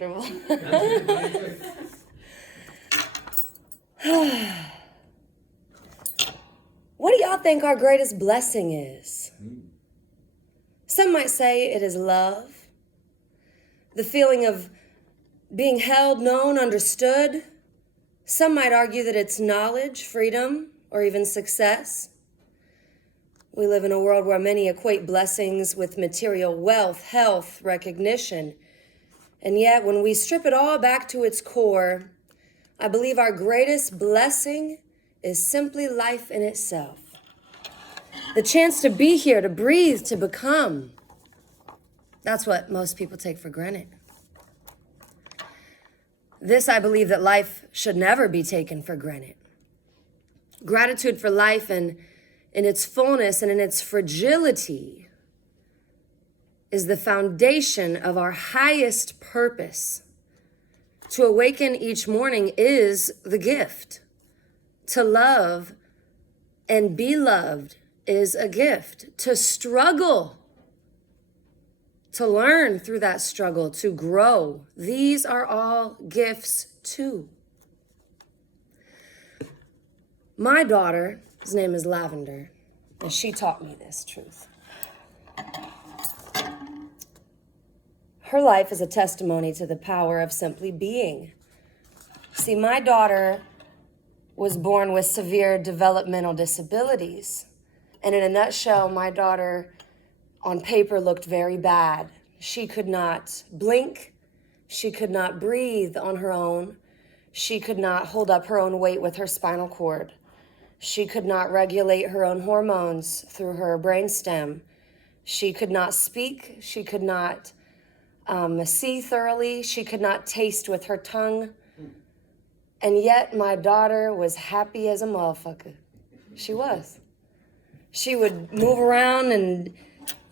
comfortable. What do y'all think our greatest blessing is? Some might say it is love, the feeling of being held, known, understood. Some might argue that it's knowledge, freedom, or even success. We live in a world where many equate blessings with material wealth, health, recognition. And yet, when we strip it all back to its core, I believe our greatest blessing is simply life in itself. The chance to be here, to breathe, to become. That's what most people take for granted. This, I believe that life should never be taken for granted. Gratitude for life and in its fullness and in its fragility is the foundation of our highest purpose. To awaken each morning is the gift. To love and be loved is a gift. To struggle, to learn through that struggle, to grow, these are all gifts too. My daughter, his name is Lavender, and she taught me this truth. Her life is a testimony to the power of simply being. See, my daughter was born with severe developmental disabilities. And in a nutshell, my daughter on paper looked very bad. She could not blink. She could not breathe on her own. She could not hold up her own weight with her spinal cord. She could not regulate her own hormones through her brainstem. She could not speak. She could not see thoroughly. She could not taste with her tongue. And yet my daughter was happy as a motherfucker. She was. She would move around, and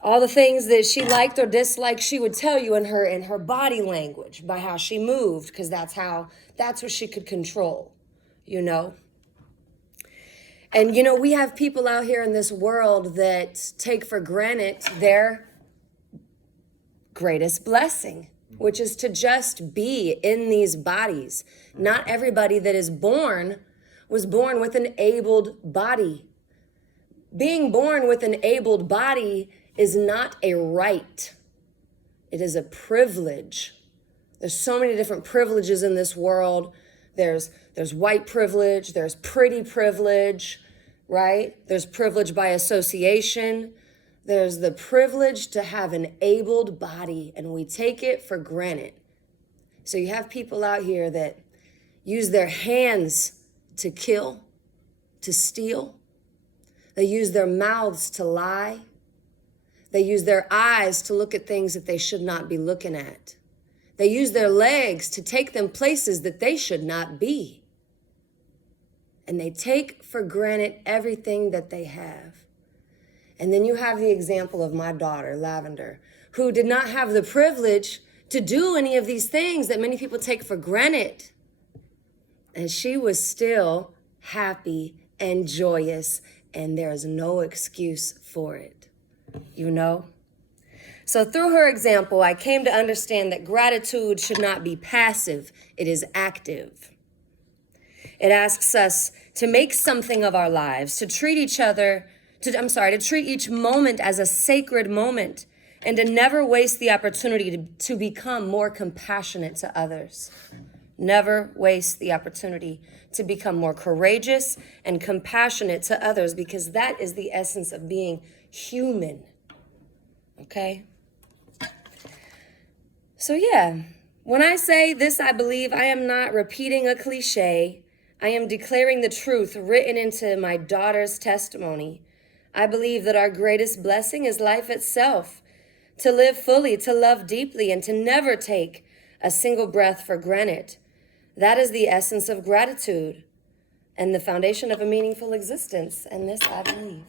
all the things that she liked or disliked, she would tell you in her body language by how she moved, because that's what she could control, you know? And, you know, we have people out here in this world that take for granted their greatest blessing, which is to just be in these bodies. Not everybody that is born was born with an abled body. Being born with an abled body is not a right. It is a privilege. There's so many different privileges in this world. There's white privilege, there's pretty privilege, right? There's privilege by association. There's the privilege to have an abled body, and we take it for granted. So you have people out here that use their hands to kill, to steal. They use their mouths to lie. They use their eyes to look at things that they should not be looking at. They use their legs to take them places that they should not be. And they take for granted everything that they have. And then you have the example of my daughter, Lavender, who did not have the privilege to do any of these things that many people take for granted. And she was still happy and joyous, and there's no excuse for it, you know? So through her example, I came to understand that gratitude should not be passive, it is active. It asks us to make something of our lives, to treat each each moment as a sacred moment, and to never waste the opportunity to become more compassionate to others. Never waste the opportunity to become more courageous and compassionate to others, because that is the essence of being human, okay? So yeah, when I say this, I believe I am not repeating a cliche. I am declaring the truth written into my daughter's testimony. I believe that our greatest blessing is life itself, to live fully, to love deeply, and to never take a single breath for granted. That is the essence of gratitude and the foundation of a meaningful existence, and this I believe.